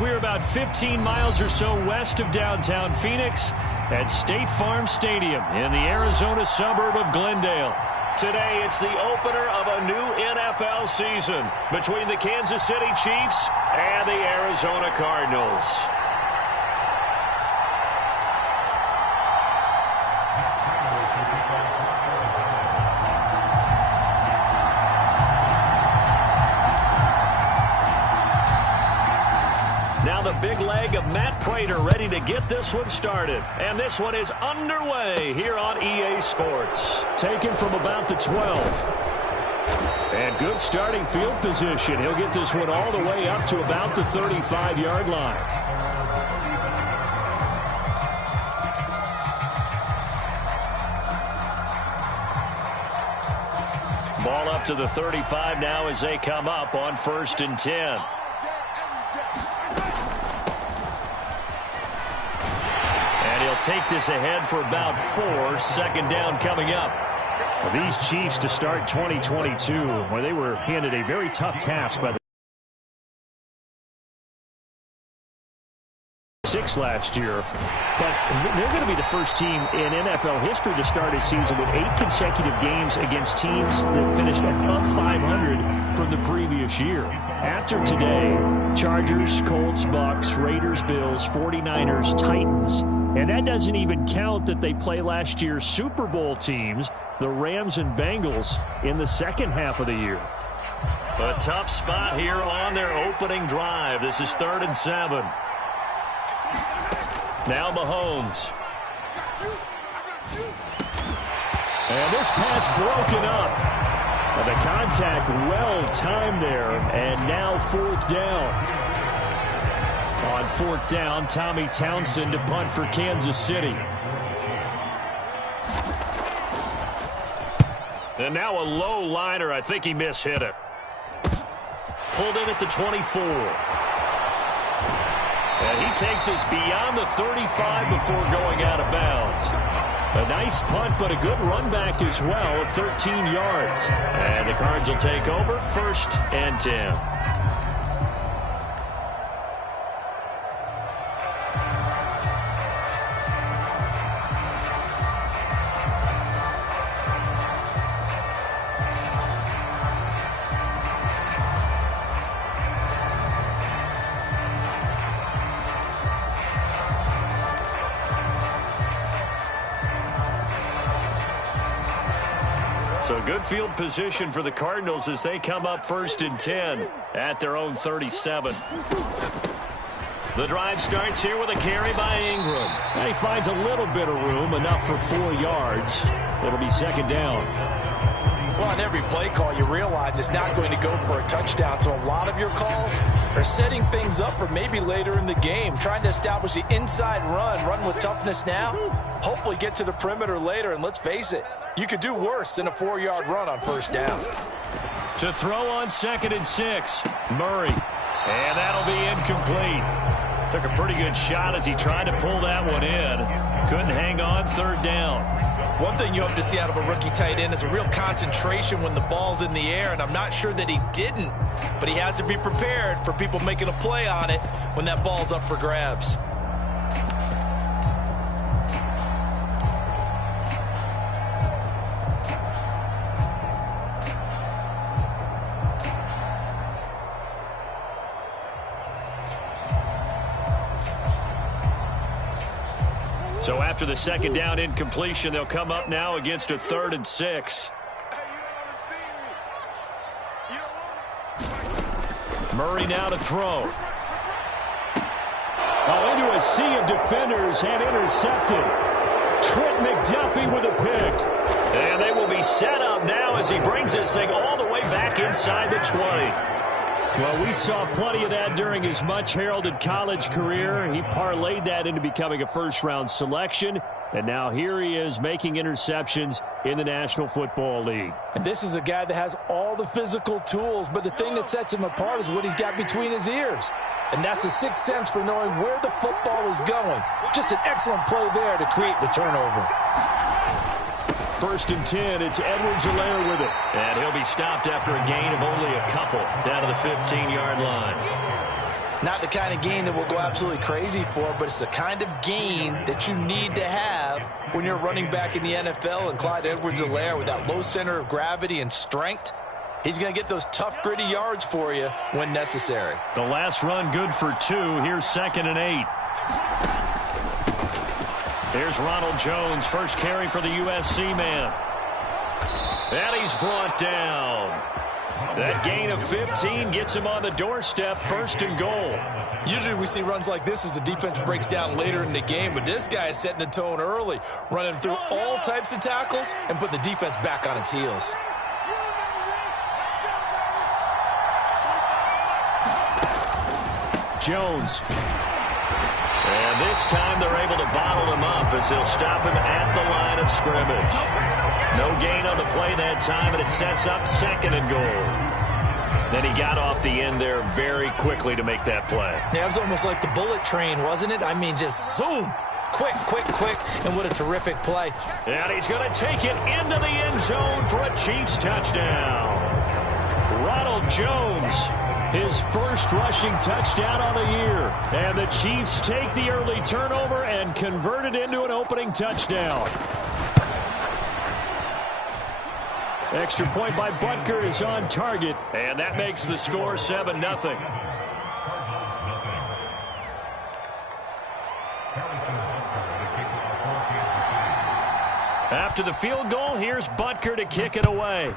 We're about 15 miles or so west of downtown Phoenix at State Farm Stadium in the Arizona suburb of Glendale. Today, it's the opener of a new NFL season between the Kansas City Chiefs and the Arizona Cardinals. Now the big leg of Matt Prater ready to get this one started. And this one is underway here on EA Sports. Taken from about the 12. And good starting field position. He'll get this one all the way up to about the 35-yard line. Ball up to the 35 now as they come up on 1st and 10. Take this ahead for about 4. 2nd down coming up. Well, these Chiefs to start 2022, where they were handed a very tough task by the 6 last year. But they're going to be the first team in NFL history to start a season with 8 consecutive games against teams that finished above 500 from the previous year. After today, Chargers, Colts, Bucks, Raiders, Bills, 49ers, Titans. And that doesn't even count that they play last year's Super Bowl teams, the Rams and Bengals, in the second half of the year. A tough spot here on their opening drive. This is 3rd and 7. Now Mahomes. And this pass broken up. And the contact well timed there. And now 4th down. On 4th down, Tommy Townsend to punt for Kansas City. And now a low liner. I think he mishit it. Pulled in at the 24. And he takes us beyond the 35 before going out of bounds. A nice punt, but a good run back as well of 13 yards. And the Cards will take over 1st and 10. So good field position for the Cardinals as they come up 1st and 10 at their own 37. The drive starts here with a carry by Ingram. And he finds a little bit of room, enough for 4 yards. It'll be 2nd down. Well, on every play call, you realize it's not going to go for a touchdown. So a lot of your calls are setting things up for maybe later in the game, trying to establish the inside run with toughness now, hopefully get to the perimeter later. And let's face it, you could do worse than a 4-yard run on 1st down. To throw on 2nd and 6, Murray. And that'll be incomplete. Took a pretty good shot as he tried to pull that one in. Couldn't hang on. 3rd down. One thing you hope to see out of a rookie tight end is a real concentration when the ball's in the air, and I'm not sure that he didn't, but he has to be prepared for people making a play on it when that ball's up for grabs. So after the 2nd down incompletion, they'll come up now against a 3rd and 6. Murray now to throw. Oh, into a sea of defenders and intercepted. Trent McDuffie with a pick. And they will be set up now as he brings this thing all the way back inside the 20. Well, we saw plenty of that during his much-heralded college career. He parlayed that into becoming a first-round selection. And now here he is making interceptions in the National Football League. And this is a guy that has all the physical tools, but the thing that sets him apart is what he's got between his ears. And that's the sixth sense for knowing where the football is going. Just an excellent play there to create the turnover. 1st and 10, it's Edwards-Helaire with it. And he'll be stopped after a gain of only a couple down to the 15-yard line. Not the kind of game that we'll go absolutely crazy for, but it's the kind of game that you need to have when you're running back in the NFL. And Clyde Edwards-Helaire, with that low center of gravity and strength, he's going to get those tough, gritty yards for you when necessary. The last run good for 2. Here's 2nd and 8. Here's Ronald Jones, first carry for the USC man. And he's brought down. That gain of 15 gets him on the doorstep, 1st and goal. Usually we see runs like this as the defense breaks down later in the game, but this guy is setting the tone early, running through all types of tackles and putting the defense back on its heels. Jones. And this time they're able to bottle him up as they'll stop him at the line of scrimmage. No gain on the play that time, and it sets up 2nd and goal. Then he got off the end there very quickly to make that play. Yeah, it was almost like the bullet train, wasn't it? I mean, just zoom. Quick, quick, quick, and what a terrific play. And he's going to take it into the end zone for a Chiefs touchdown. Ronald Jones, his first rushing touchdown on the year. And the Chiefs take the early turnover and convert it into an opening touchdown. Extra point by Butker is on target, and that makes the score 7-0. After the field goal, here's Butker to kick it away.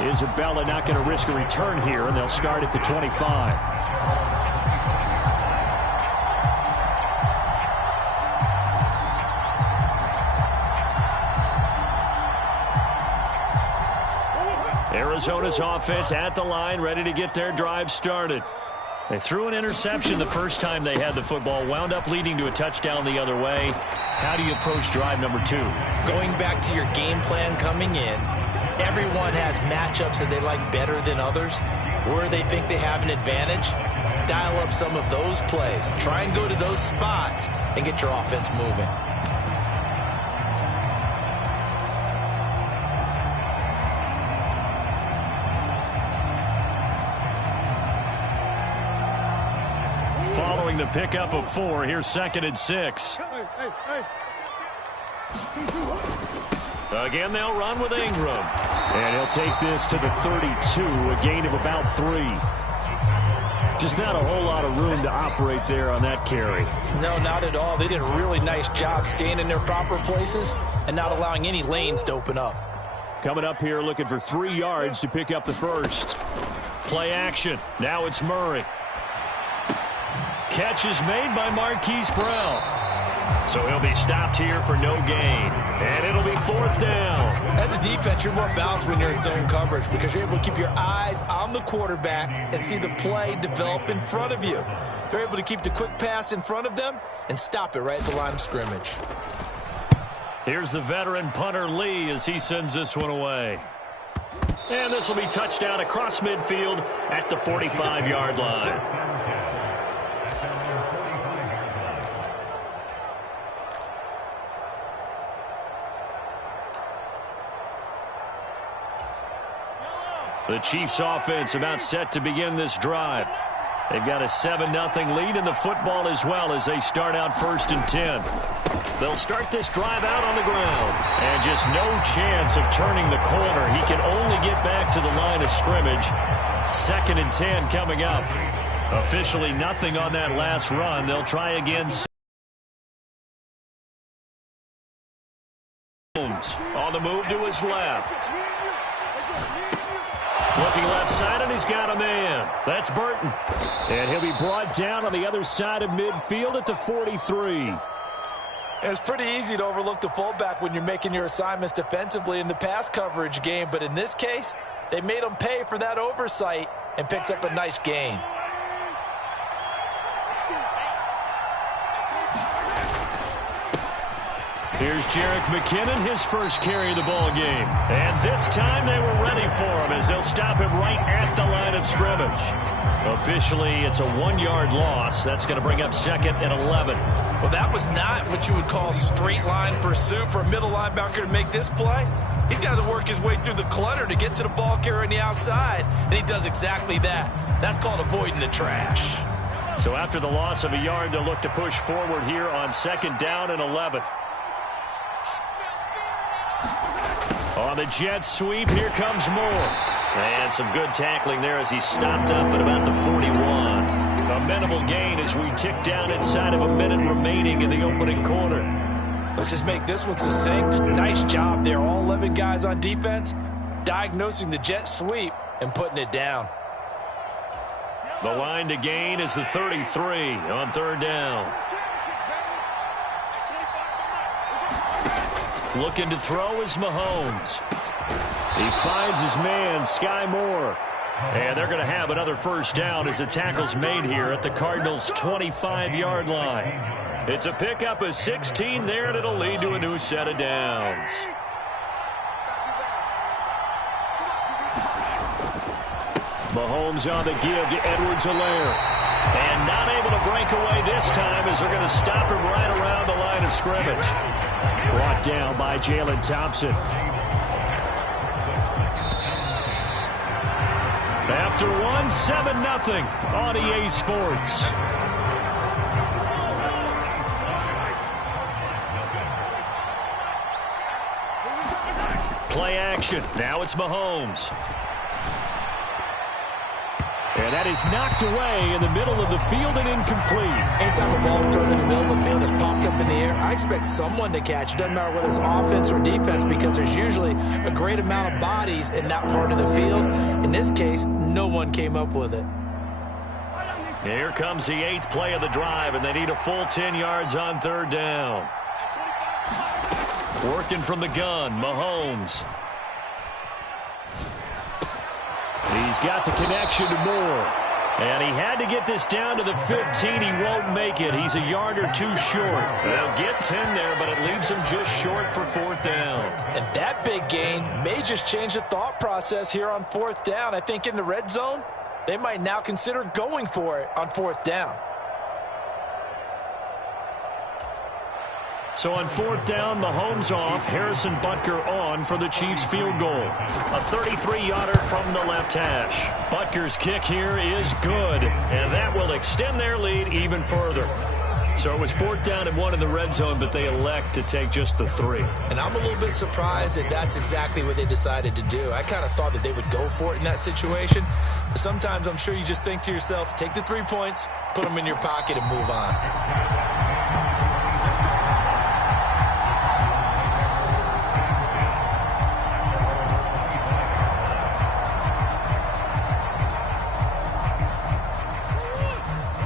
Isabella not going to risk a return here, and they'll start at the 25. Arizona's offense at the line, ready to get their drive started. They threw an interception the first time they had the football, wound up leading to a touchdown the other way. How do you approach drive number 2? Going back to your game plan coming in, everyone has matchups that they like better than others. Where they think they have an advantage, dial up some of those plays. Try and go to those spots and get your offense moving. Following the pickup of 4, here's 2nd and 6. Again, they'll run with Ingram. And he'll take this to the 32, a gain of about 3. Just not a whole lot of room to operate there on that carry. No, not at all. They did a really nice job staying in their proper places and not allowing any lanes to open up. Coming up here looking for 3 yards to pick up the first. Play action. Now it's Murray. Catch is made by Marquise Brown. So he'll be stopped here for no gain. And it'll be 4th down. As a defense, you're more balanced when you're in zone coverage because you're able to keep your eyes on the quarterback and see the play develop in front of you. They're able to keep the quick pass in front of them and stop it right at the line of scrimmage. Here's the veteran punter Lee as he sends this one away. And this will be touchdown across midfield at the 45-yard line. The Chiefs offense about set to begin this drive. They've got a 7-0 lead in the football as well as they start out 1st and 10. They'll start this drive out on the ground. And just no chance of turning the corner. He can only get back to the line of scrimmage. 2nd and 10 coming up. Officially nothing on that last run. They'll try again. On the move to his left. Looking left side, and he's got a man. That's Burton. And he'll be brought down on the other side of midfield at the 43. It's pretty easy to overlook the fullback when you're making your assignments defensively in the pass coverage game. But in this case, they made him pay for that oversight and picks up a nice gain. Here's Jerick McKinnon, his first carry of the ball game. And this time they were ready for him as they'll stop him right at the line of scrimmage. Officially, it's a 1-yard loss. That's going to bring up 2nd and 11. Well, that was not what you would call straight line pursuit for a middle linebacker to make this play. He's got to work his way through the clutter to get to the ball carrier on the outside, and he does exactly that. That's called avoiding the trash. So after the loss of a yard, they'll look to push forward here on 2nd down and 11. On the jet sweep, here comes Moore. And some good tackling there as he stopped up at about the 41. A minimal gain as we tick down inside of a minute remaining in the opening quarter. Let's just make this one succinct. Nice job there. All 11 guys on defense diagnosing the jet sweep and putting it down. The line to gain is the 33 on 3rd down. Looking to throw is Mahomes. He finds his man, Sky Moore. And they're going to have another 1st down as the tackle's made here at the Cardinals' 25-yard line. It's a pickup of 16 there, and it'll lead to a new set of downs. Mahomes on the give to Edwards-Helaire. And not able to break away this time as they're going to stop him right around the line of scrimmage. Brought down by Jalen Thompson. After one, 7-0 on EA Sports. Play action. Now it's Mahomes. And that is knocked away in the middle of the field and incomplete. Anytime a ball thrown in the middle of the field is popped up in the air, I expect someone to catch. It doesn't matter whether it's offense or defense because there's usually a great amount of bodies in that part of the field. In this case, no one came up with it. Here comes the 8th play of the drive, and they need a full 10 yards on 3rd down. Working from the gun, Mahomes. He's got the connection to Moore. And he had to get this down to the 15. He won't make it. He's a yard or two short. They'll get 10 there, but it leaves him just short for 4th down. And that big gain may just change the thought process here on 4th down. I think in the red zone, they might now consider going for it on 4th down. So on 4th down, Mahomes off, Harrison Butker on for the Chiefs field goal. A 33-yarder from the left hash. Butker's kick here is good, and that will extend their lead even further. So it was 4th down and 1 in the red zone, but they elect to take just the 3. And I'm a little bit surprised that that's exactly what they decided to do. I kind of thought that they would go for it in that situation. But sometimes I'm sure you just think to yourself, take the 3 points, put them in your pocket, and move on.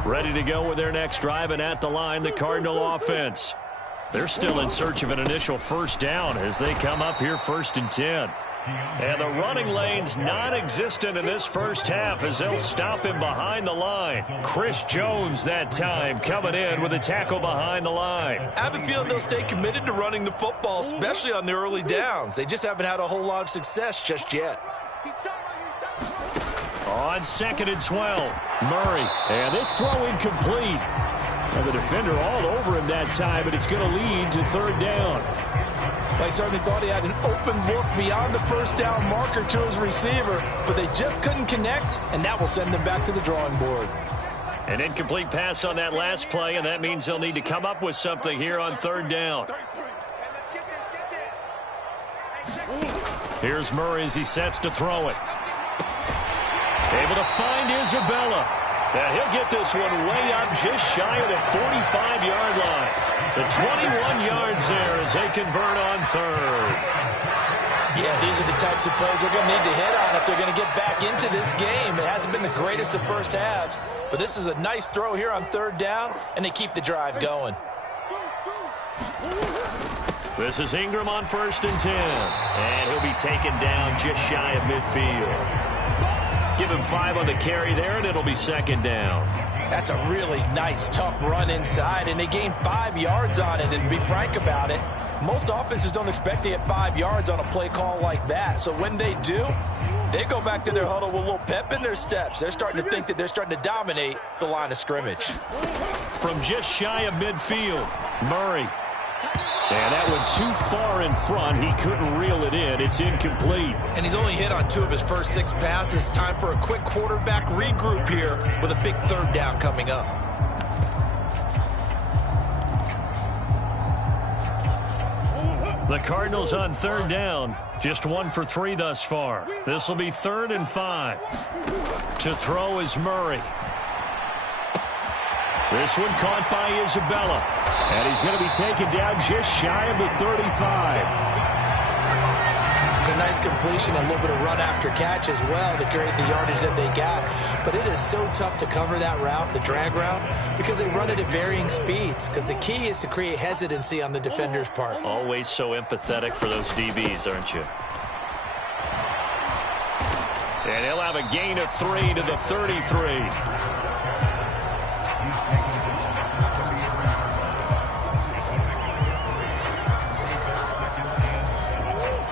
Ready to go with their next drive, and at the line, the Cardinal offense. They're still in search of an initial 1st down as they come up here 1st and 10. And the running lane's non-existent in this first half as they'll stop him behind the line. Chris Jones that time coming in with a tackle behind the line. I have a feeling they'll stay committed to running the football, especially on the early downs. They just haven't had a whole lot of success just yet. On 2nd and 12, Murray. And this throw incomplete. And the defender all over him that time, but it's going to lead to 3rd down. They certainly thought he had an open look beyond the 1st down marker to his receiver, but they just couldn't connect, and that will send them back to the drawing board. An incomplete pass on that last play, and that means they'll need to come up with something here on 3rd down. Here's Murray as he sets to throw it. Able to find Isabella. And he'll get this one way up just shy of the 45-yard line. The 21 yards there as they convert on 3rd. Yeah, these are the types of plays they're going to need to hit on if they're going to get back into this game. It hasn't been the greatest of first halves, but this is a nice throw here on 3rd down, and they keep the drive going. This is Ingram on 1st and 10. And he'll be taken down just shy of midfield. Give him 5 on the carry there, and it'll be 2nd down. That's a really nice, tough run inside, and they gained 5 yards on it. And to be frank about it, most offenses don't expect to get 5 yards on a play call like that. So when they do, they go back to their huddle with a little pep in their steps. They're starting to think that they're starting to dominate the line of scrimmage. from just shy of midfield. Murray. And that went too far in front. He couldn't reel it in. It's incomplete. And he's only hit on 2 of his first 6 passes. Time for a quick quarterback regroup here with a big 3rd down coming up. The Cardinals on 3rd down. Just 1 for 3 thus far. This will be 3rd and 5. To throw is Murray. This one caught by Isabella. And he's going to be taken down just shy of the 35. It's a nice completion and a little bit of run after catch as well to create the yardage that they got. But it is so tough to cover that route, the drag route, because they run it at varying speeds. Because the key is to create hesitancy on the defender's part. Always so empathetic for those DBs, aren't you? And he'll have a gain of 3 to the 33.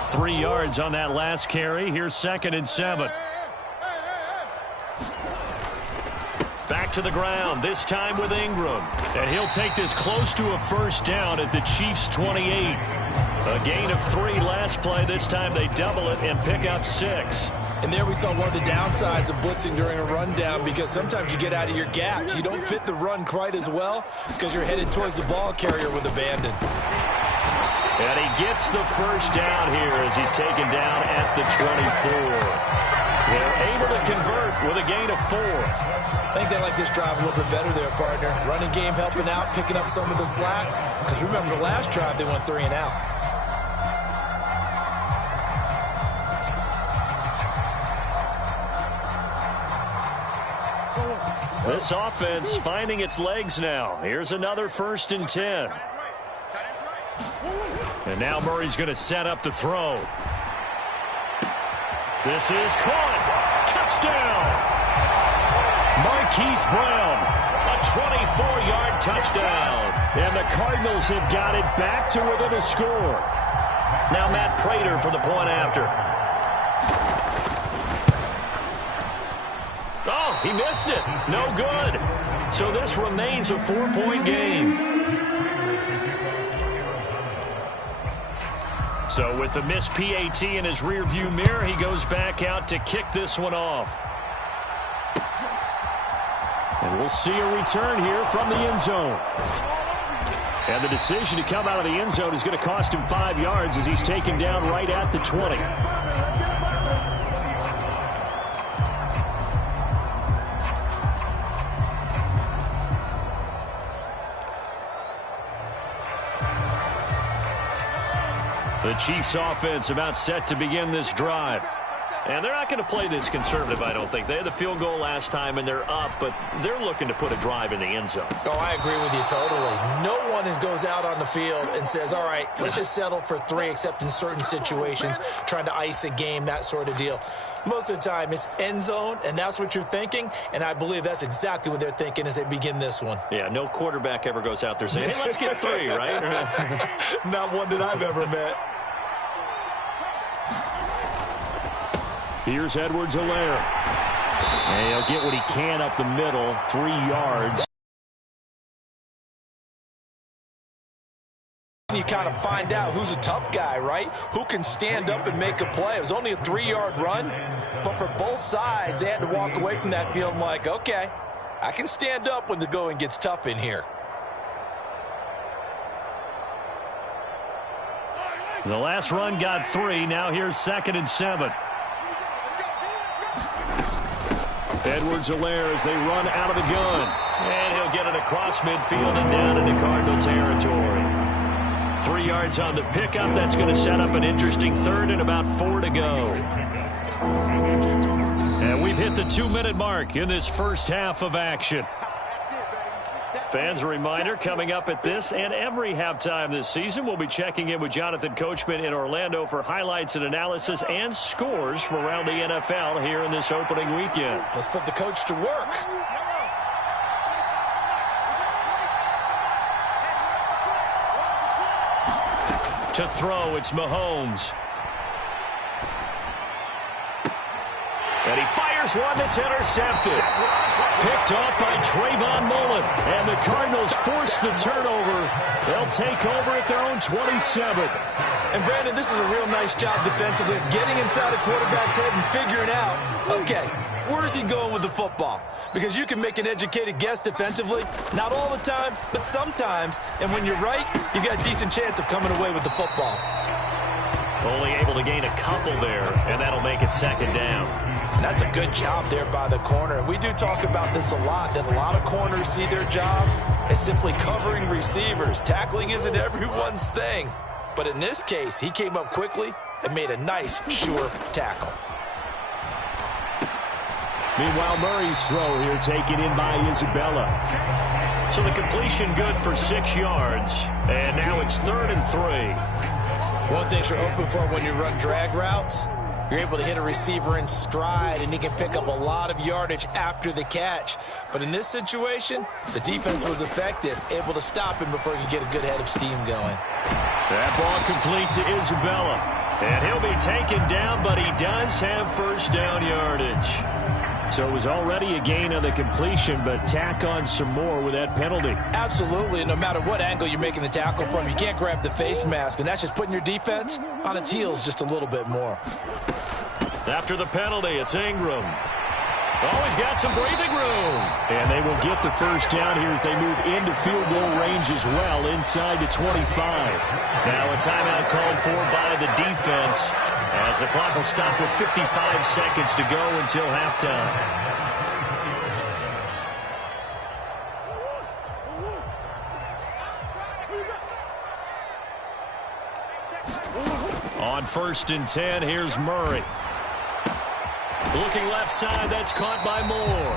3 yards on that last carry. Here's 2nd and 7. Back to the ground, this time with Ingram. And he'll take this close to a 1st down at the Chiefs' 28. A gain of 3 last play. This time they double it and pick up 6. And there we saw one of the downsides of blitzing during a rundown, because sometimes you get out of your gaps. You don't fit the run quite as well because you're headed towards the ball carrier with abandon. And he gets the 1st down here as he's taken down at the 24. They're able to convert with a gain of 4. I think they like this drive a little bit better there, partner. Running game helping out, picking up some of the slack. Because remember, the last drive they went 3 and out. This offense finding its legs now. Here's another 1st and 10. And now Murray's going to set up the throw. This is caught. Touchdown. Marquise Brown. A 24-yard touchdown. And the Cardinals have got it back to within a score. Now Matt Prater for the point after. Oh, he missed it. No good. So this remains a 4-point game. So with the missed PAT in his rearview mirror, he goes back out to kick this one off. And we'll see a return here from the end zone. And the decision to come out of the end zone is going to cost him 5 yards as he's taken down right at the 20. The Chiefs offense about set to begin this drive. And they're not going to play this conservative, I don't think. They had the field goal last time, and they're up, but they're looking to put a drive in the end zone. Oh, I agree with you totally. No one goes out on the field and says, all right, let's just settle for 3, except in certain situations, trying to ice a game, that sort of deal. Most of the time, it's end zone, and that's what you're thinking, and I believe that's exactly what they're thinking as they begin this one. Yeah, no quarterback ever goes out there saying, hey, let's get 3, right? Not one that I've ever met. Here's Edwards-Helaire. And he'll get what he can up the middle, 3 yards. You kind of find out who's a tough guy, right? Who can stand up and make a play. It was only a 3-yard run, but for both sides, they had to walk away from that feeling like, okay, I can stand up when the going gets tough in here. The last run got 3. Now here's 2nd and 7. Edwards-Helaire as they run out of the gun. And he'll get it across midfield and down into Cardinal territory. 3 yards on the pickup. That's going to set up an interesting 3rd and about 4 to go. And we've hit the 2-minute mark in this first half of action. Fans, a reminder, coming up at this and every halftime this season, we'll be checking in with Jonathan Coachman in Orlando for highlights and analysis and scores from around the NFL here in this opening weekend. Let's put the coach to work. To throw, it's Mahomes. And he fires one that's intercepted. Picked off by Trayvon Mullen. And the Cardinals force the turnover. They'll take over at their own 27. And, Brandon, this is a real nice job defensively of getting inside a quarterback's head and figuring out, okay, where's he going with the football? Because you can make an educated guess defensively. Not all the time, but sometimes. And when you're right, you've got a decent chance of coming away with the football. Only able to gain a couple there, and that'll make it second down. And that's a good job there by the corner. And we do talk about this a lot, that a lot of corners see their job as simply covering receivers. Tackling isn't everyone's thing. But in this case, he came up quickly and made a nice, sure tackle. Meanwhile, Murray's throw here taken in by Isabella. So the completion good for 6 yards. And now it's 3rd and 3. One thing you're hoping for when you run drag routes, you're able to hit a receiver in stride, and he can pick up a lot of yardage after the catch. But in this situation, the defense was effective, able to stop him before he could get a good head of steam going. That ball complete to Isabella. And he'll be taken down, but he does have first down yardage. So it was already a gain on the completion, but tack on some more with that penalty. Absolutely. No matter what angle you're making the tackle from, you can't grab the face mask, and that's just putting your defense on its heels just a little bit more. After the penalty, it's Ingram. Oh, he's got some breathing room. And they will get the first down here as they move into field goal range as well, inside the 25. Now a timeout called for by the defense, as the clock will stop with 55 seconds to go until halftime. On 1st and 10, here's Murray. Looking left side, that's caught by Moore.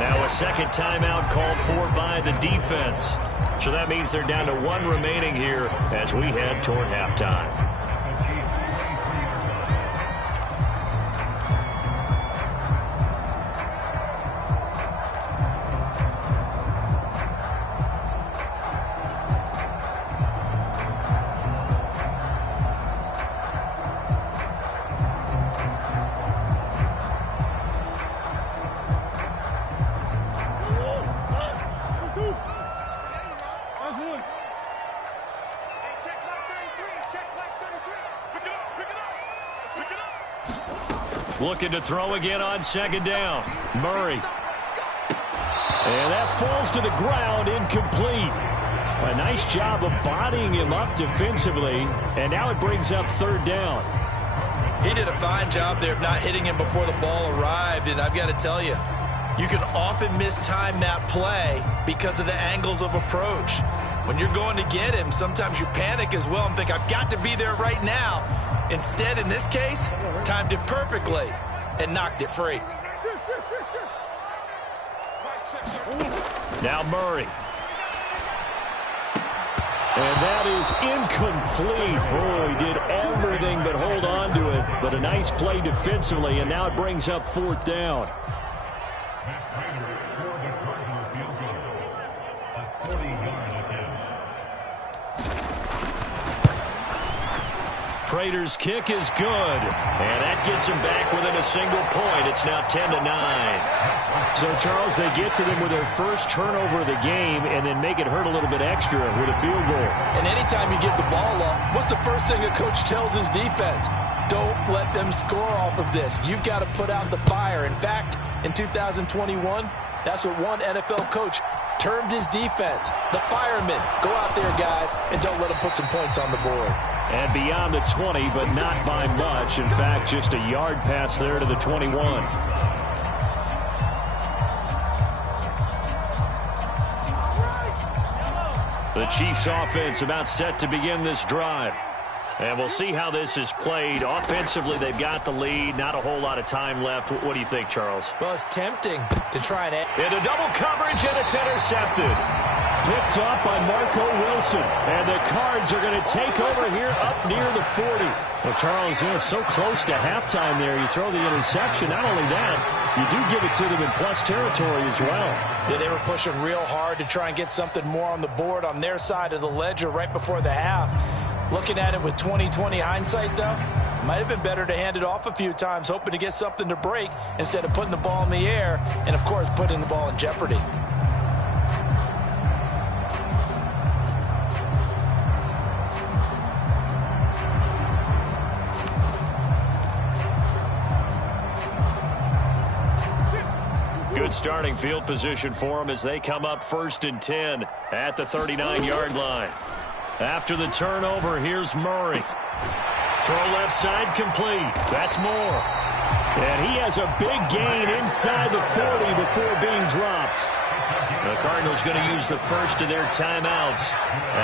Now a second timeout called for by the defense. So that means they're down to 1 remaining here as we head toward halftime. Looking to throw again on 2nd down. Murray. And that falls to the ground, incomplete. A nice job of bodying him up defensively, and now it brings up 3rd down. He did a fine job there of not hitting him before the ball arrived, and I've got to tell you, you can often mistime that play because of the angles of approach. When you're going to get him, sometimes you panic as well and think, I've got to be there right now. Instead, in this case, timed it perfectly and knocked it free. Now Murray. And that is incomplete. Oh, he did everything but hold on to it. But a nice play defensively, and now it brings up 4th down. Prater's kick is good, and that gets him back within a single point. It's now 10-9. So, Charles, they get to them with their first turnover of the game and then make it hurt a little bit extra with a field goal. And anytime you give the ball up, what's the first thing a coach tells his defense? Don't let them score off of this. You've got to put out the fire. In fact, in 2021, that's what one NFL coach termed his defense. The firemen. Go out there, guys, and don't let them put some points on the board. And beyond the 20, but not by much. In fact, just a yard pass there to the 21. The Chiefs offense about set to begin this drive. And we'll see how this is played. Offensively, they've got the lead. Not a whole lot of time left. What do you think, Charles? Well, it's tempting to try and... Into double coverage, and it's intercepted. Picked off by Marco Wilson. And the Cards are going to take over here up near the 40. Well, Charles, you know, so close to halftime there. You throw the interception. Not only that, you do give it to them in plus territory as well. Yeah, they were pushing real hard to try and get something more on the board on their side of the ledger right before the half. Looking at it with 20/20 hindsight, though, might have been better to hand it off a few times, hoping to get something to break instead of putting the ball in the air and, of course, putting the ball in jeopardy. Good starting field position for them as they come up 1st and 10 at the 39-yard line. After the turnover, here's Murray. Throw left side complete. That's Moore. And he has a big gain inside the 40 before being dropped. The Cardinals going to use the first of their timeouts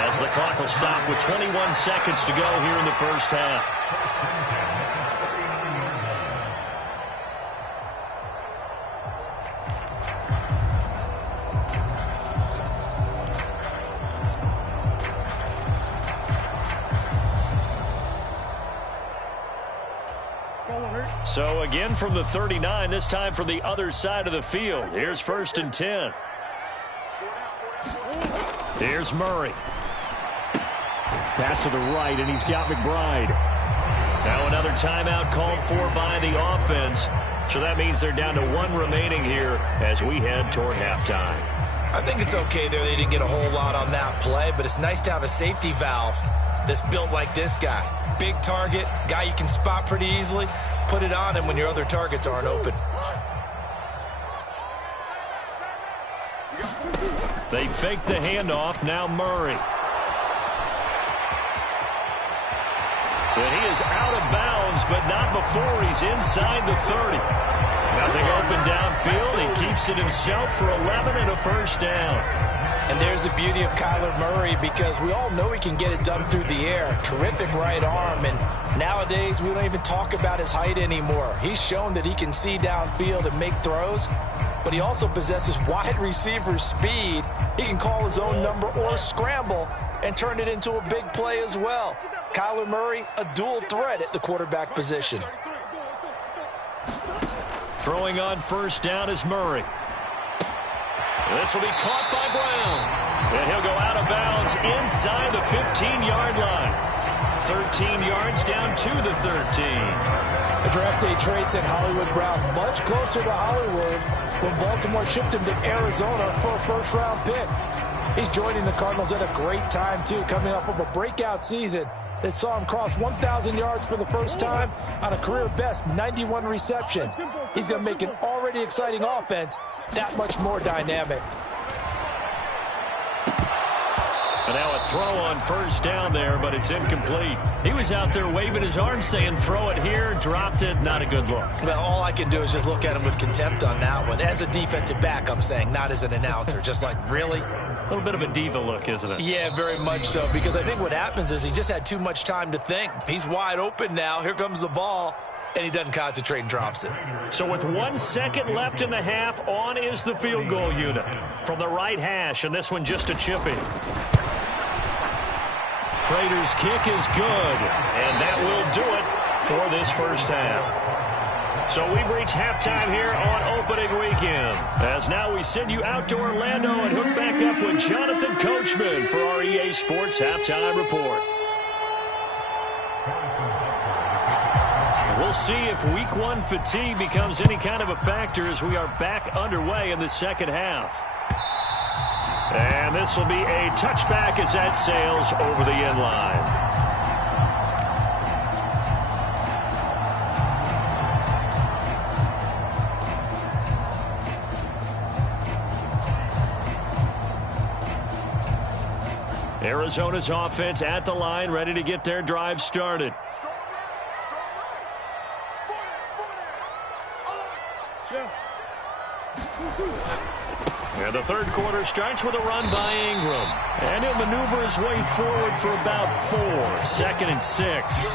as the clock will stop with 21 seconds to go here in the first half. So again from the 39, this time from the other side of the field. Here's 1st and 10. Here's Murray. Pass to the right, and he's got McBride. Now another timeout called for by the offense. So that means they're down to 1 remaining here as we head toward halftime. I think it's okay there. They didn't get a whole lot on that play, but it's nice to have a safety valve that's built like this guy. Big target, guy you can spot pretty easily. Put it on him when your other targets aren't open. They fake the handoff. Now Murray. But he is out of bounds, but not before he's inside the 30. Nothing open downfield. He keeps it himself for 11 and a first down. And there's the beauty of Kyler Murray, because we all know he can get it done through the air. Terrific right arm, and nowadays we don't even talk about his height anymore. He's shown that he can see downfield and make throws, but he also possesses wide receiver speed. He can call his own number or scramble and turn it into a big play as well. Kyler Murray, a dual threat at the quarterback position. Throwing on first down is Murray. This will be caught by Brown. And he'll go out of bounds inside the 15-yard line. 13 yards down to the 13. A draft day trade sent Hollywood Brown much closer to Hollywood when Baltimore shipped him to Arizona for a first-round pick. He's joining the Cardinals at a great time, too, coming off of a breakout season that saw him cross 1,000 yards for the first time on a career-best 91 receptions. He's going to make an already exciting offense that much more dynamic. And now a throw on first down there, but it's incomplete. He was out there waving his arm saying, throw it here, dropped it, not a good look. Well, all I can do is just look at him with contempt on that one. As a defensive back, I'm saying, not as an announcer. Just like, really? A little bit of a diva look, isn't it? Yeah, very much so, because I think what happens is he just had too much time to think. He's wide open now. Here comes the ball, and he doesn't concentrate and drops it. So with 1 second left in the half, on is the field goal unit from the right hash, and this one just a chippy. Prater's kick is good, and that will do it for this first half. So we've reached halftime here on opening weekend. As now we send you out to Orlando and hook back up with Jonathan Coachman for our EA Sports Halftime Report. We'll see if Week 1 fatigue becomes any kind of a factor as we are back underway in the second half. And this will be a touchback as that sails over the end line. Arizona's offense at the line, ready to get their drive started. And the third quarter starts with a run by Ingram. And he'll maneuver his way forward for about 4. 2nd and 6.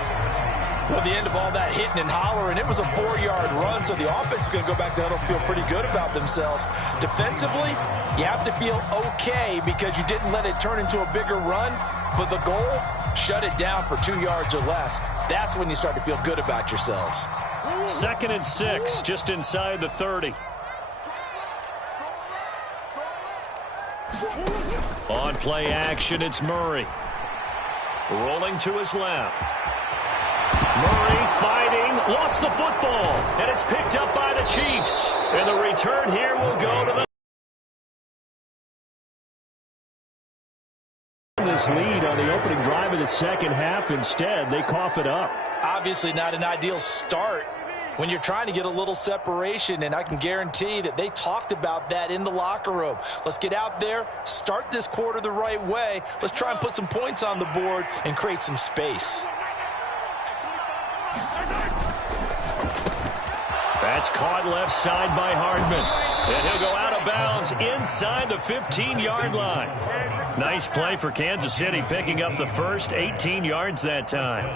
Well, the end of all that hitting and hollering, it was a 4-yard run, so the offense is going to go back to huddle, feel pretty good about themselves. Defensively, you have to feel okay because you didn't let it turn into a bigger run, but the goal, shut it down for 2 yards or less. That's when you start to feel good about yourselves. 2nd and 6, just inside the 30. On play action, it's Murray. Rolling to his left. Murray fighting, lost the football, and it's picked up by the Chiefs. And the return here will go to this lead on the opening drive of the second half. Instead, they cough it up. Obviously not an ideal start when you're trying to get a little separation, and I can guarantee that they talked about that in the locker room. Let's get out there, start this quarter the right way. Let's try and put some points on the board and create some space. That's caught left side by Hardman. And he'll go out of bounds inside the 15-yard line. Nice play for Kansas City, picking up the first 18 yards that time.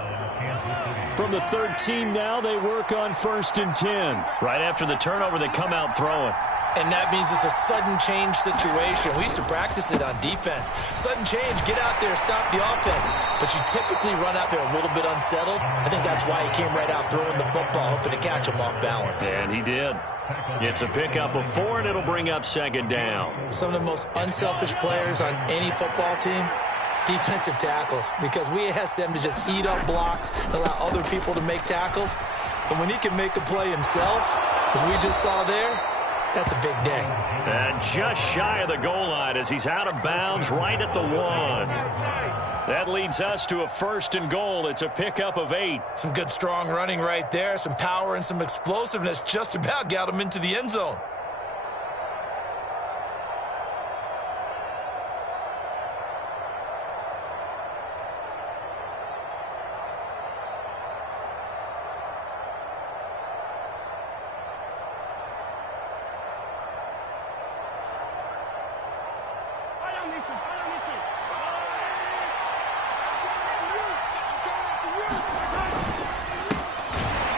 From the 13 now, they work on 1st and 10. Right after the turnover, they come out throwing. And that means it's a sudden change situation. We used to practice it on defense. Sudden change, get out there, stop the offense. But you typically run out there a little bit unsettled. I think that's why he came right out throwing the football, hoping to catch him off balance. And he did. It's a pickup of 4, and it'll bring up 2nd down. Some of the most unselfish players on any football team, defensive tackles, because we ask them to just eat up blocks and allow other people to make tackles. And when he can make a play himself, as we just saw there, that's a big day. And just shy of the goal line as he's out of bounds right at the 1. That leads us to a 1st and goal. It's a pickup of 8. Some good strong running right there. Some power and some explosiveness just about got him into the end zone.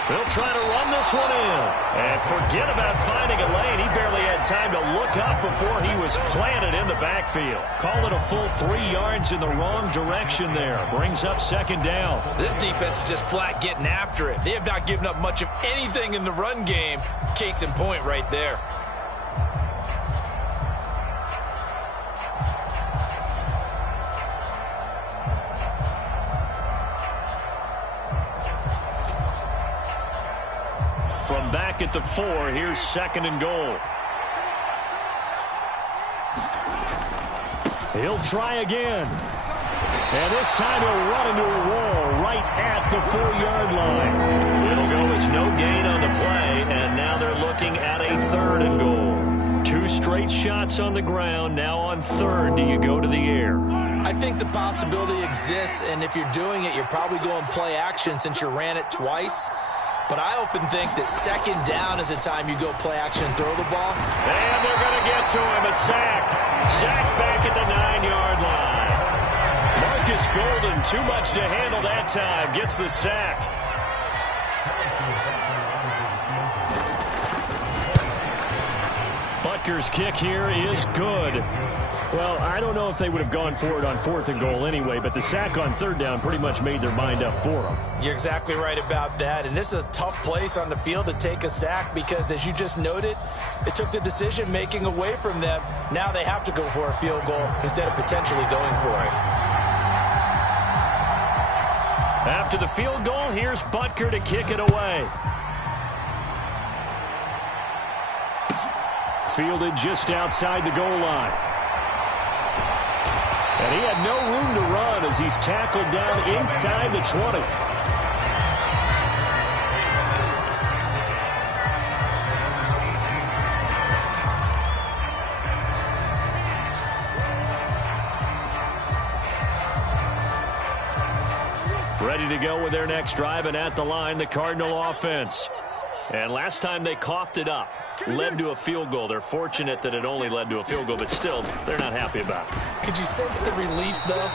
They'll try to run this one in. And forget about finding a lane. He barely had time to look up before he was planted in the backfield. Call it a full 3 yards in the wrong direction there. Brings up 2nd down. This defense is just flat getting after it. They have not given up much of anything in the run game. Case in point right there. From back at the 4, here's 2nd and goal. He'll try again. And this time he'll run into a wall right at the 4-yard line. It'll go as no gain on the play, and now they're looking at a 3rd and goal. 2 straight shots on the ground. Now on 3rd, do you go to the air? I think the possibility exists, and if you're doing it, you're probably going play action since you ran it twice. But I often think that 2nd down is a time you go play action and throw the ball. And they're going to get to him. A sack. Sack back at the 9-yard line. Marcus Golden, too much to handle that time. Gets the sack. Butker's kick here is good. Well, I don't know if they would have gone for it on 4th and goal anyway, but the sack on 3rd down pretty much made their mind up for them. You're exactly right about that, and this is a tough place on the field to take a sack because, as you just noted, it took the decision-making away from them. Now they have to go for a field goal instead of potentially going for it. After the field goal, here's Butker to kick it away. Fielded just outside the goal line. And he had no room to run as he's tackled down inside the 20. Ready to go with their next drive, and at the line, the Cardinal offense. And last time they coughed it up, led to a field goal. They're fortunate that it only led to a field goal, but still, they're not happy about it. Could you sense the relief, though,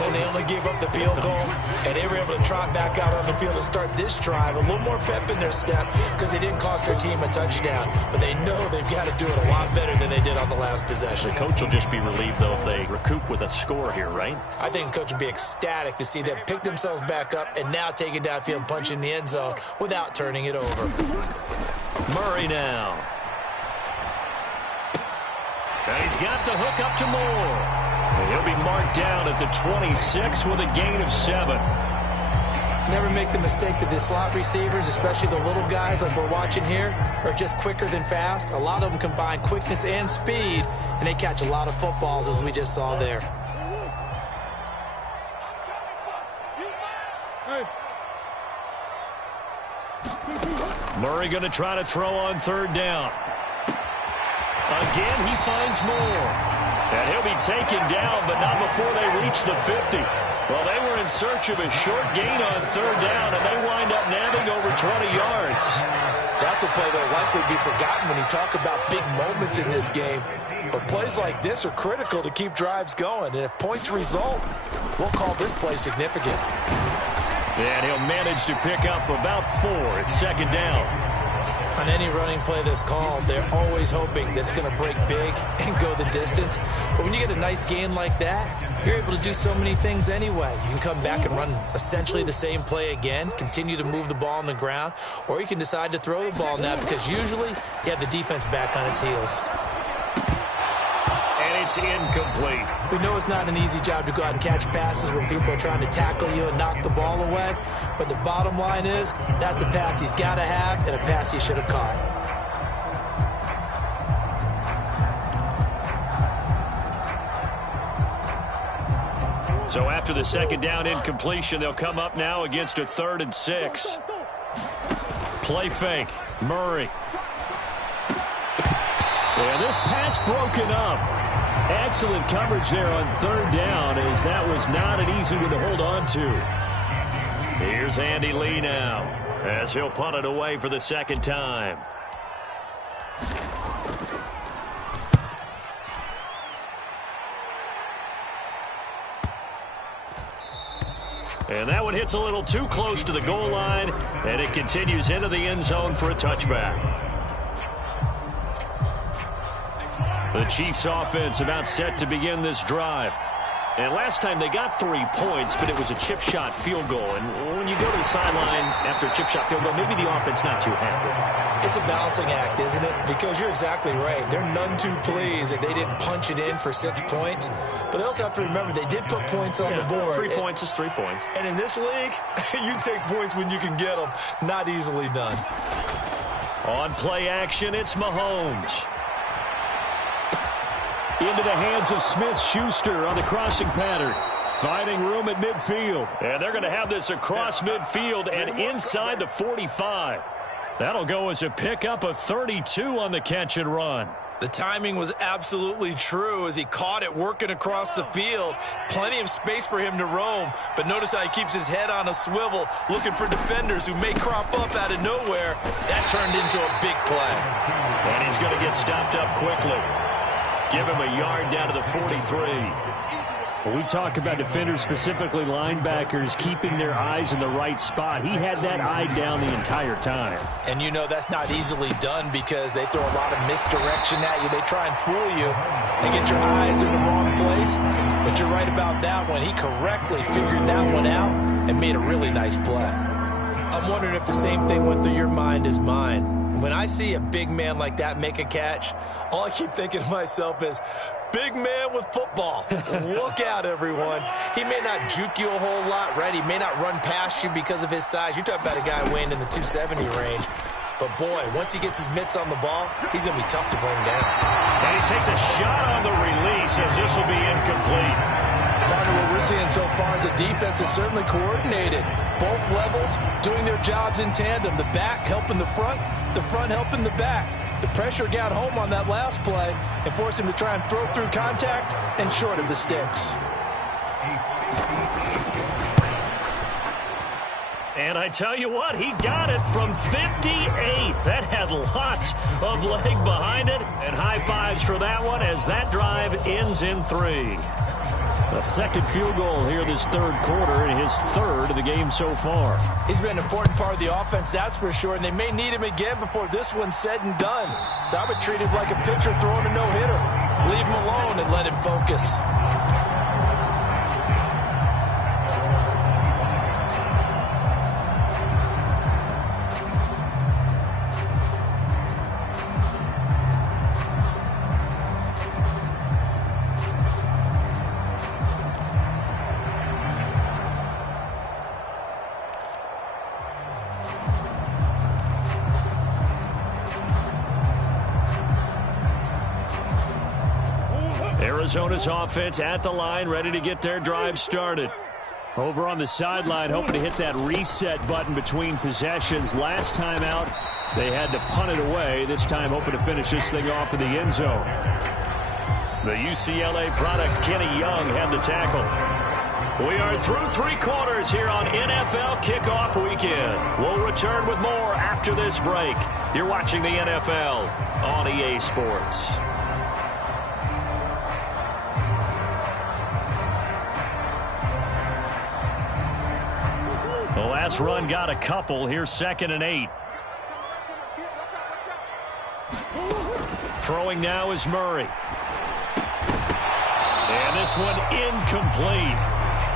when they only gave up the field goal and they were able to trot back out on the field and start this drive? A little more pep in their step because they didn't cost their team a touchdown, but they know they've got to do it a lot better than they did on the last possession. The coach will just be relieved, though, if they recoup with a score here, right? I think the coach would be ecstatic to see them pick themselves back up and now take it downfield and punch in the end zone without turning it over. Murray now. And he's got the hook up to Moore. He'll be marked down at the 26 with a gain of 7. Never make the mistake that the slot receivers, especially the little guys like we're watching here, are just quicker than fast. A lot of them combine quickness and speed, and they catch a lot of footballs, as we just saw there. Murray going to try to throw on 3rd down. Again, he finds more. And he'll be taken down, but not before they reach the 50. Well, they were in search of a short gain on 3rd down, and they wind up nabbing over 20 yards. That's a play that will likely be forgotten when you talk about big moments in this game. But plays like this are critical to keep drives going. And if points result, we'll call this play significant. And he'll manage to pick up about 4 at 2nd down. On any running play that's called, they're always hoping that it's going to break big and go the distance. But when you get a nice gain like that, you're able to do so many things anyway. You can come back and run essentially the same play again, continue to move the ball on the ground, or you can decide to throw the ball now because usually you have the defense back on its heels. And it's incomplete. We know it's not an easy job to go out and catch passes when people are trying to tackle you and knock the ball away. But the bottom line is, that's a pass he's got to have and a pass he should have caught. So after the 2nd down incompletion, they'll come up now against a 3rd and 6. Play fake. Murray. And this pass broken up. Excellent coverage there on 3rd down, as that was not an easy one to hold on to. Here's Andy Lee now, as he'll punt it away for the 2nd time. And that one hits a little too close to the goal line, and it continues into the end zone for a touchback. The Chiefs offense about set to begin this drive. And last time they got 3 points, but it was a chip shot field goal. And when you go to the sideline after a chip shot field goal, maybe the offense not too happy. It's a balancing act, isn't it? Because you're exactly right. They're none too pleased that they didn't punch it in for 6 points. But they also have to remember they did put points on the board. 3 points is 3 points. And in this league, you take points when you can get them. Not easily done. On play action, it's Mahomes. Into the hands of Smith-Schuster on the crossing pattern. Finding room at midfield. And they're going to have this across midfield and inside the 45. That'll go as a pickup of 32 on the catch and run. The timing was absolutely true as he caught it working across the field. Plenty of space for him to roam. But notice how he keeps his head on a swivel, looking for defenders who may crop up out of nowhere. That turned into a big play. And he's going to get stopped up quickly. Give him a yard down to the 43. When we talk about defenders, specifically linebackers, keeping their eyes in the right spot, he had that eye down the entire time. And you know that's not easily done because they throw a lot of misdirection at you. They try and fool you and get your eyes in the wrong place. But you're right about that one. He correctly figured that one out and made a really nice play. I'm wondering if the same thing went through your mind as mine. When I see a big man like that make a catch, all I keep thinking to myself is, big man with football. Look out, everyone. He may not juke you a whole lot, right? He may not run past you because of his size. You're talking about a guy weighing in the 270 range. But, boy, once he gets his mitts on the ball, he's going to be tough to bring down. And he takes a shot on the release as this will be incomplete. What we're seeing so far is the defense is certainly coordinated. Both levels doing their jobs in tandem. The back helping the front helping the back. The pressure got home on that last play and forced him to try and throw through contact and short of the sticks. And I tell you what, he got it from 58. That had lots of leg behind it. And high fives for that one as that drive ends in 3. A second field goal here this third quarter, and his third of the game so far. He's been an important part of the offense, that's for sure, and they may need him again before this one's said and done. So I would treat him like a pitcher throwing a no-hitter. Leave him alone and let him focus. Arizona's offense at the line, ready to get their drive started. Over on the sideline, hoping to hit that reset button between possessions. Last time out, they had to punt it away. This time, hoping to finish this thing off in the end zone. The UCLA product, Kenny Young, had the tackle. We are through 3 quarters here on NFL Kickoff Weekend. We'll return with more after this break. You're watching the NFL on EA Sports. The last run got a couple. Here's 2nd and 8. Throwing now is Murray. And this one incomplete.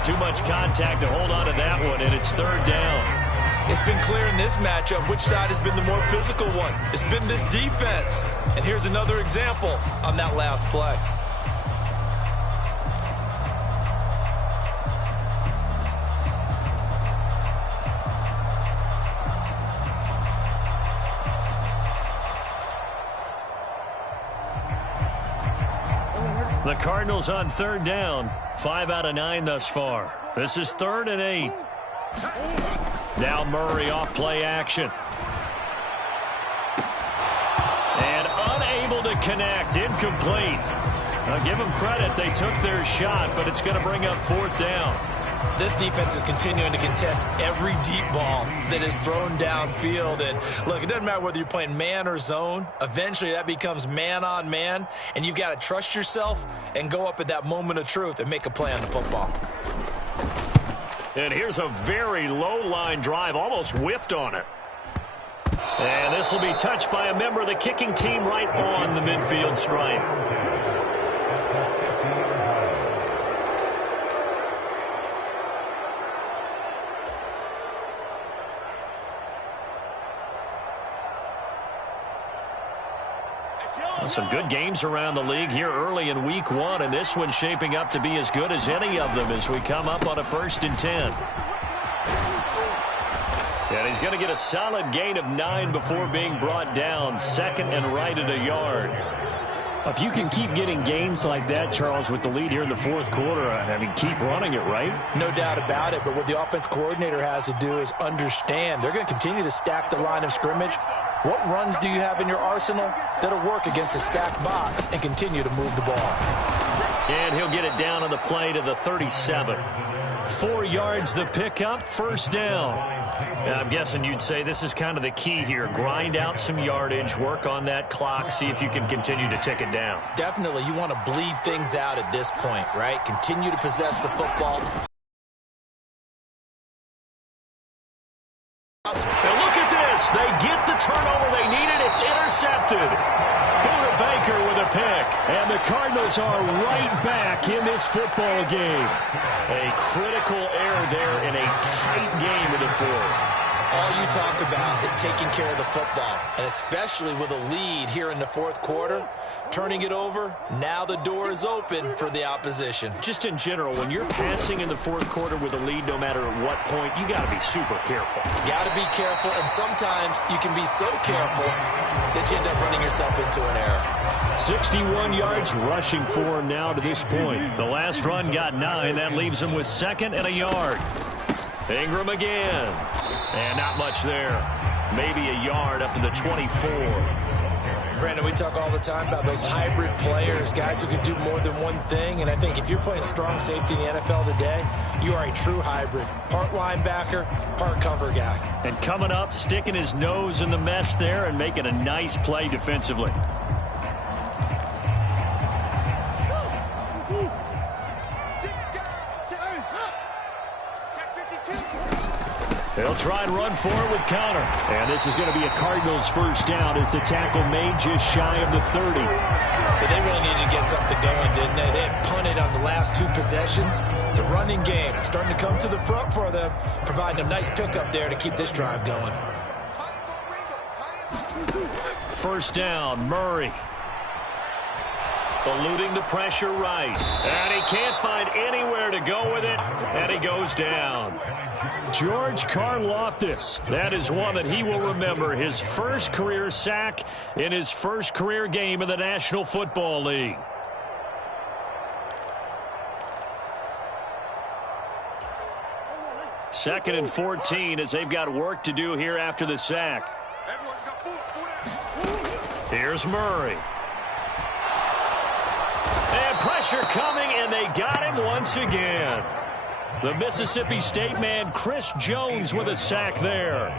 Too much contact to hold on to that one, and it's 3rd down. It's been clear in this matchup which side has been the more physical one. It's been this defense. And here's another example on that last play. The Cardinals on 3rd down. 5 out of 9 thus far. This is 3rd and 8. Now Murray off play action. And unable to connect. Incomplete. Now give them credit. They took their shot, but it's going to bring up 4th down. This defense is continuing to contest every deep ball that is thrown downfield. And look, it doesn't matter whether you're playing man or zone. Eventually that becomes man on man. And you've got to trust yourself and go up at that moment of truth and make a play on the football. And here's a very low line drive, almost whiffed on it. And this will be touched by a member of the kicking team right on the midfield stripe. Some good games around the league here early in week 1, and this one's shaping up to be as good as any of them as we come up on a 1st and 10. And he's going to get a solid gain of 9 before being brought down. 2nd and right at a yard. If you can keep getting gains like that, Charles, with the lead here in the 4th quarter, I mean, keep running it, right? No doubt about it, but what the offense coordinator has to do is understand. They're going to continue to stack the line of scrimmage. What runs do you have in your arsenal that'll work against a stacked box and continue to move the ball? And he'll get it down on the play to the 37. 4 yards the pickup, 1st down. And I'm guessing you'd say this is kind of the key here. Grind out some yardage, work on that clock, see if you can continue to tick it down. Definitely, you want to bleed things out at this point, right? Continue to possess the football. Now look at this. They get the turnover they needed. It's intercepted. Buda Baker with a pick. And the Cardinals are right back in this football game. A critical error there in a tight game in the 4th. All you talk about is taking care of the football, and especially with a lead here in the 4th quarter, turning it over, now the door is open for the opposition. Just in general, when you're passing in the 4th quarter with a lead, no matter at what point, you got to be super careful. Got to be careful, and sometimes you can be so careful that you end up running yourself into an error. 61 yards rushing for him now to this point. The last run got 9. That leaves him with 2nd and a yard. Ingram again. And not much there. Maybe a yard up to the 24. Brandon, we talk all the time about those hybrid players, guys who can do more than one thing. And I think if you're playing strong safety in the NFL today, you are a true hybrid. Part linebacker, part cover guy. And coming up, sticking his nose in the mess there and making a nice play defensively. They'll try and run forward with Conner. And this is going to be a Cardinals 1st down as the tackle made just shy of the 30. But they really needed to get something going, didn't they? They had punted on the last 2 possessions. The running game starting to come to the front for them, providing a nice pickup there to keep this drive going. 1st down, Murray. Eluding the pressure right. And he can't find anywhere to go with it. And he goes down. George Karlaftis. That is one that he will remember. His first career sack in his first career game in the National Football League. 2nd and 14 as they've got work to do here after the sack. Here's Murray. And pressure coming, and they got him once again. The Mississippi State man, Chris Jones, with a sack there.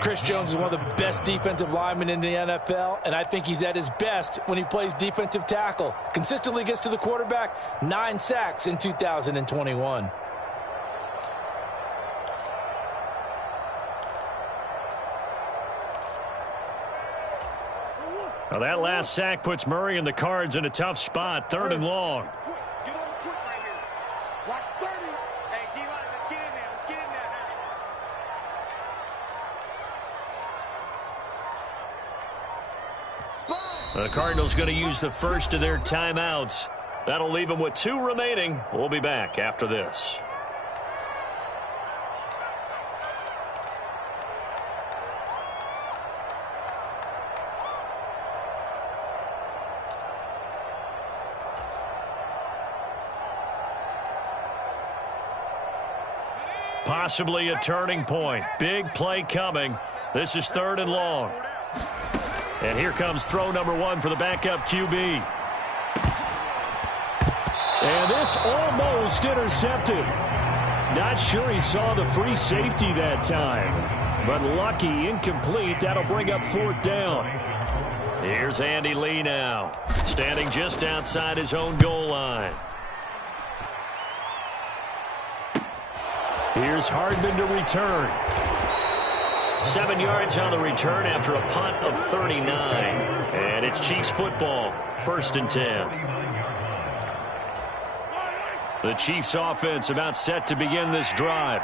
Chris Jones is one of the best defensive linemen in the NFL, and I think he's at his best when he plays defensive tackle. Consistently gets to the quarterback, 9 sacks in 2021. Well, that last sack puts Murray and the Cards in a tough spot, 3rd and long. Get on the quick right here. Watch 30. Hey, D-line, let's get in there. Let's get in there now. The Cardinals going to use the first of their timeouts. That'll leave them with 2 remaining. We'll be back after this. Possibly a turning point. Big play coming. This is 3rd and long. And here comes throw number 1 for the backup QB. And this almost intercepted. Not sure he saw the free safety that time. But lucky, incomplete. That'll bring up 4th down. Here's Andy Lee now. Standing just outside his own goal line. Here's Hardman to return. 7 yards on the return after a punt of 39. And it's Chiefs football, 1st and 10. The Chiefs offense about set to begin this drive.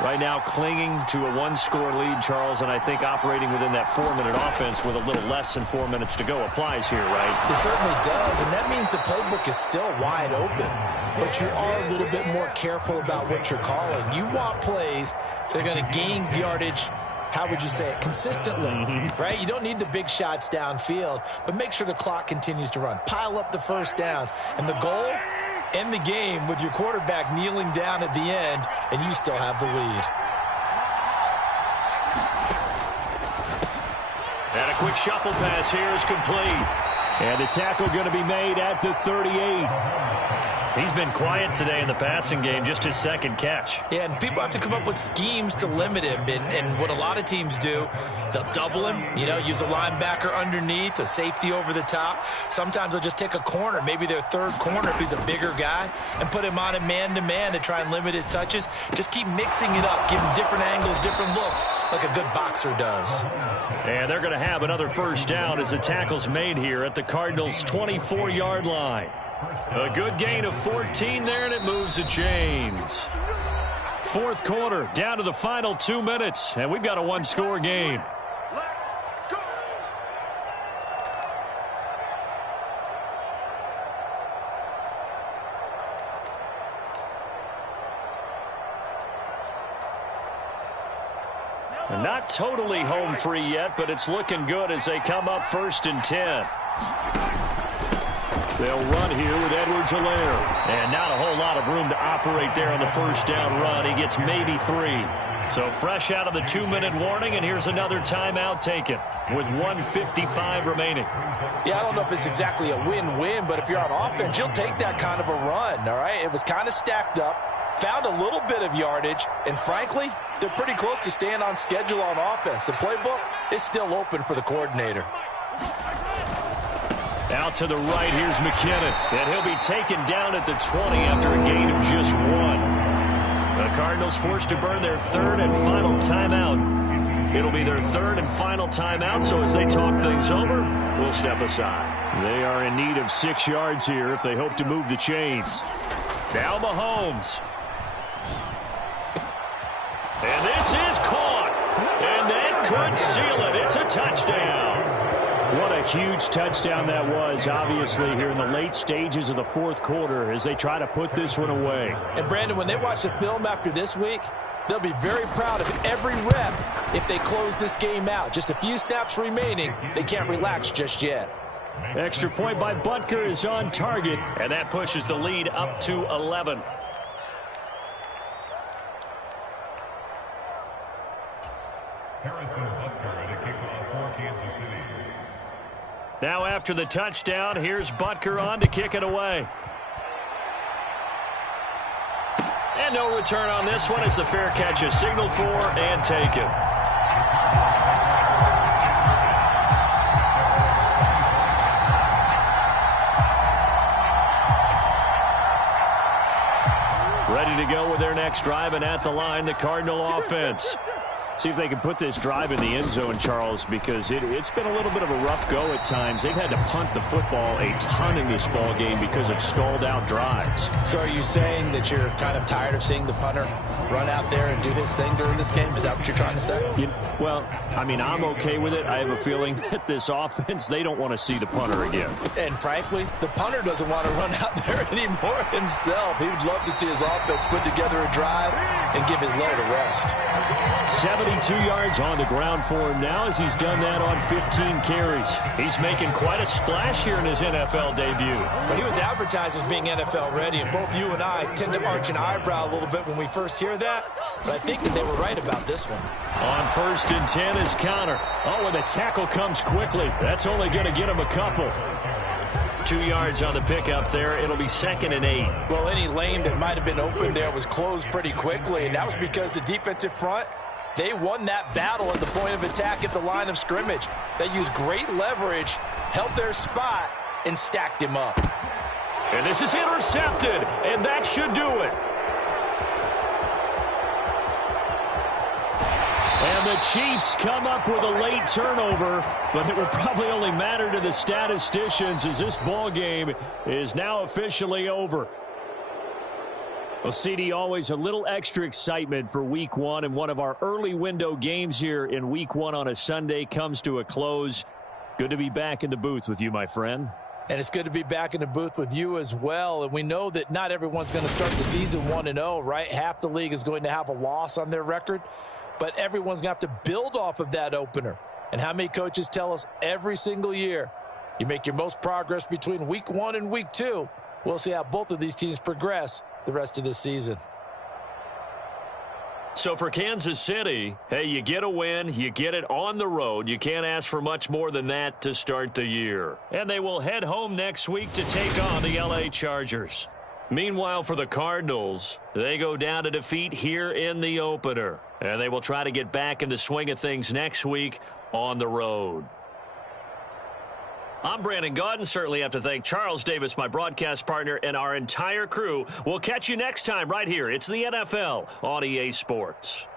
Right now clinging to a 1-score lead, Charles, and I think operating within that 4-minute offense with a little less than 4 minutes to go applies here, right? It certainly does, and that means the playbook is still wide open. But you are a little bit more careful about what you're calling. You want plays that are going to gain yardage, how would you say it, consistently, right? You don't need the big shots downfield, but make sure the clock continues to run. Pile up the first downs, and the goal, end the game with your quarterback kneeling down at the end, and you still have the lead. And a quick shuffle pass here is complete. And the tackle going to be made at the 38. He's been quiet today in the passing game, just his 2nd catch. Yeah, and people have to come up with schemes to limit him. And what a lot of teams do, they'll double him, use a linebacker underneath, a safety over the top. Sometimes they'll just take a corner, maybe their 3rd corner if he's a bigger guy, and put him on a man-to-man to try and limit his touches. Just keep mixing it up, give him different angles, different looks, like a good boxer does. And they're going to have another 1st down as the tackle's made here at the Cardinals' 24-yard line. A good gain of 14 there, and it moves the chains. 4th quarter, down to the final 2 minutes, and we've got a 1-score game. Not totally home free yet, but it's looking good as they come up 1st and 10. They'll run here with Edwards-Helaire. And not a whole lot of room to operate there on the 1st down run. He gets maybe 3. So fresh out of the 2-minute warning, and here's another timeout taken with 1:55 remaining. Yeah, I don't know if it's exactly a win-win, but if you're on offense, you'll take that kind of a run, all right? It was kind of stacked up, found a little bit of yardage, and frankly, they're pretty close to staying on schedule on offense. The playbook is still open for the coordinator. Out to the right, here's McKinnon, and he'll be taken down at the 20 after a gain of just 1. The Cardinals forced to burn their 3rd and final timeout. It'll be their 3rd and final timeout, so as they talk things over, we'll step aside. They are in need of 6 yards here if they hope to move the chains. Now Mahomes. And this is caught. And that could seal it. It's a touchdown. What a huge touchdown that was, obviously, here in the late stages of the 4th quarter as they try to put this one away. And, Brandon, when they watch the film after this week, they'll be very proud of every rep if they close this game out. Just a few snaps remaining. They can't relax just yet. Extra point by Butker is on target. And that pushes the lead up to 11. Harrison Butker to kick off for Kansas City. Now after the touchdown, here's Butker on to kick it away. And no return on this one as the fair catch is signaled for and taken. Ready to go with their next drive, and at the line, the Cardinal offense. See if they can put this drive in the end zone, Charles, because it's been a little bit of a rough go at times. They've had to punt the football a ton in this ball game because of stalled-out drives. So are you saying that you're kind of tired of seeing the punter run out there and do his thing during this game? Is that what you're trying to say? Well, I mean, I'm okay with it. I have a feeling that this offense, they don't want to see the punter again. And frankly, the punter doesn't want to run out there anymore himself. He would love to see his offense put together a drive and give his leg a rest. 72 yards on the ground for him now as he's done that on 15 carries. He's making quite a splash here in his NFL debut. Well, he was advertised as being NFL ready, and both you and I tend to arch an eyebrow a little bit when we first hear that, but I think that they were right about this one. On 1st and 10 is Conner. Oh, and the tackle comes quickly. That's only going to get him a couple. 2 yards on the pickup there. It'll be 2nd and 8. Well, any lane that might have been open there was closed pretty quickly, and that was because the defensive front, they won that battle at the point of attack at the line of scrimmage. They used great leverage, held their spot, and stacked him up. And this is intercepted, and that should do it. And the Chiefs come up with a late turnover, but it will probably only matter to the statisticians as this ball game is now officially over. Well, CD, always a little extra excitement for Week 1, and one of our early window games here in Week 1 on a Sunday comes to a close. Good to be back in the booth with you, my friend. And it's good to be back in the booth with you as well. And we know that not everyone's going to start the season 1-0, right? Half the league is going to have a loss on their record, but everyone's going to have to build off of that opener. And how many coaches tell us every single year, you make your most progress between Week 1 and Week 2. We'll see how both of these teams progress the rest of this season. So for Kansas City, hey, you get a win, you get it on the road. You can't ask for much more than that to start the year. And they will head home next week to take on the LA Chargers. Meanwhile, for the Cardinals, they go down to defeat here in the opener. And they will try to get back in the swing of things next week on the road. I'm Brandon Gaudin. Certainly have to thank Charles Davis, my broadcast partner, and our entire crew. We'll catch you next time right here. It's the NFL on EA Sports.